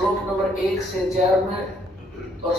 श्लोक नंबर 1 से 4 में और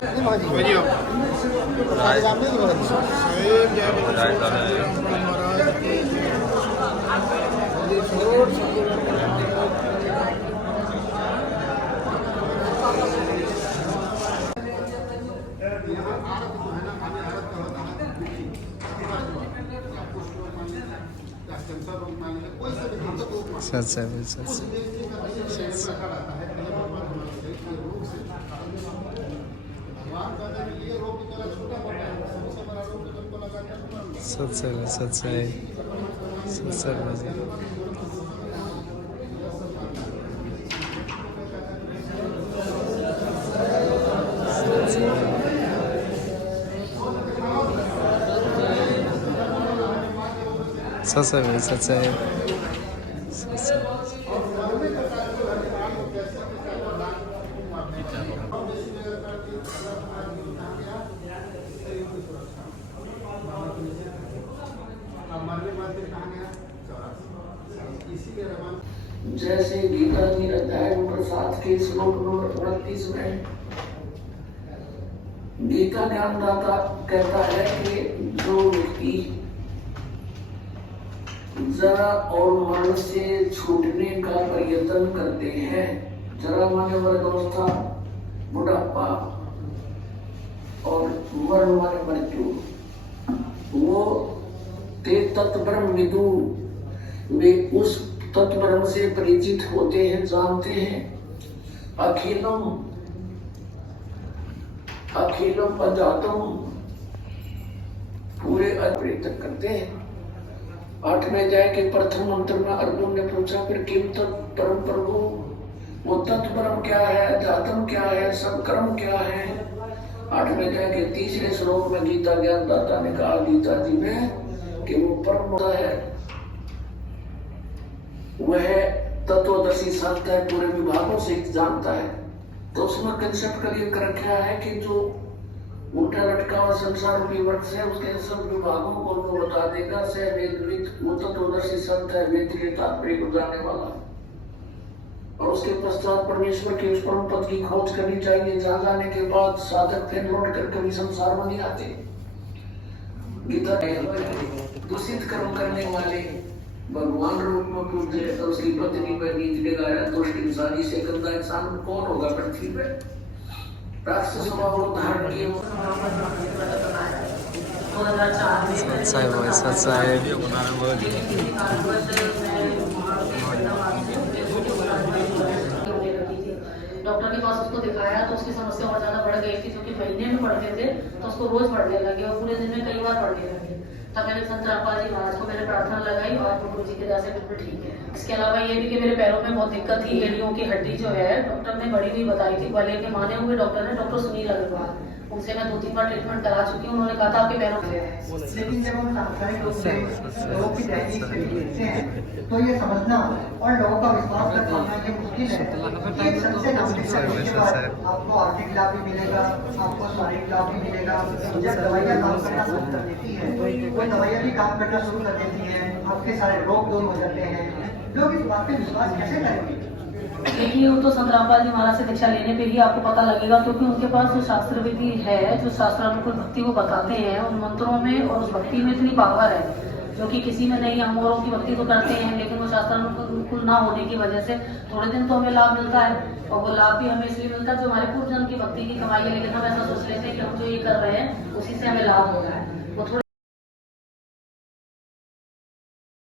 जैसे गीता जी अध्याय नंबर 7 के श्लोक नंबर 29 में गीता ज्ञानदाता कहता है कि जो व्यक्ति जरा और मरण से छूटने का प्रयत्न करते हैं, जरा माने वृद्धावस्था, बुढ़ापा और मरण माने मृत्यु, वो ते तत्ब्रह्म विदु, वे उस तत्ब्रह्म से परिचित होते हैं, जानते हैं। अखिलम अखिलम अजातम, पूरे अद्वैत करते हैं। 8वें अध्याय के प्रथम मंत्र में अर्जुन ने पूछा, फिर किम तत्परम प्रभु, वो तत्परम क्या है, अध्यात्म क्या है, संक्रम क्या है। 8वें अध्याय के 3रे श्लोक में गीता ज्ञानदाता ने कहा गीता जी में कि वो परम है, वह तत्वदर्शी संत है, पूरे विभागों से जानता है। तो उसमें कंसेप्ट का ये कर रखा है कि जो उल्टा लटका हुआ संसार रूपी वृक्ष है, उसके सब विभागों को उनको बता देगा। से वेदविद, वो तत्वदर्शी संत है, वेद के तात्पर्य को जानने वाला। और उसके पश्चात परमेश्वर के उस परम पद की खोज करनी चाहिए, जहाँ जाने के बाद साधक फिर लौट कर कभी संसार में नहीं आते। गीता दूषित कर्म करने वाले भगवान रूप में पूछे तो उसकी पत्नी पर नीच लगाया, दुष्ट इंसानी से गंदा इंसान कौन होगा पृथ्वी पे। राक्षस स्वभाव धारण किए डॉक्टर के पास उसको दिखाया तो उसकी समस्या और ज्यादा बढ़ गई थी, जो कि महीने में पढ़ते थे तो उसको रोज पढ़ने लगे और पूरे दिन में कई बार पढ़ने लगे। तब मैंने संत रामपाल जी महाराज को मैंने प्रार्थना लगाई और गुरु जी के दया से बिल्कुल ठीक है। इसके अलावा ये भी कि मेरे पैरों में बहुत दिक्कत थी, एड़ियों की हड्डी जो है डॉक्टर ने बड़ी हुई बताई थी, ग्वालियर के माने हुए डॉक्टर है, डॉक्टर सुनील अग्रवाल, उनसे मैं 2-3 बार ट्रीटमेंट करा चुकी हूँ। उन्होंने कहा था आपके पैरों में, लेकिन जब हम सांसारिक रूप से लोगों की तहरीक से देखते हैं तो ये समझना और लोगों का विश्वास कर पाना ये मुश्किल है कि एक सबसे गंभीर के बाद आपको आर्थिक लाभ भी मिलेगा, आपको शारीरिक लाभ भी मिलेगा। जब दवाइयाँ काम करना शुरू कर देती है, वो दवाइयाँ भी काम करना शुरू कर देती है, आपके सारे रोग दूर हो जाते हैं। लोग इस बात पे विश्वास कैसे करेंगे? देखिए, वो तो संत रामपाल जी महाराज से दीक्षा लेने पे ही आपको पता लगेगा, क्योंकि उनके पास जो शास्त्र विधि है, जो शास्त्रानुकूल भक्ति वो बताते हैं, उन मंत्रों में और उस भक्ति में इतनी पावर है जो कि किसी में नहीं। हम औरों की भक्ति तो करते हैं, लेकिन वो शास्त्रानुकूल ना होने की वजह से थोड़े दिन तो हमें लाभ मिलता है, और वो लाभ भी हमें इसलिए मिलता है जो हमारे पूर्व जन्म की भक्ति की कमाई है। लेकिन हम ऐसा सोच लेते हैं कि हम जो ये कर रहे हैं उसी से हमें लाभ हो रहा है। वो थोड़ा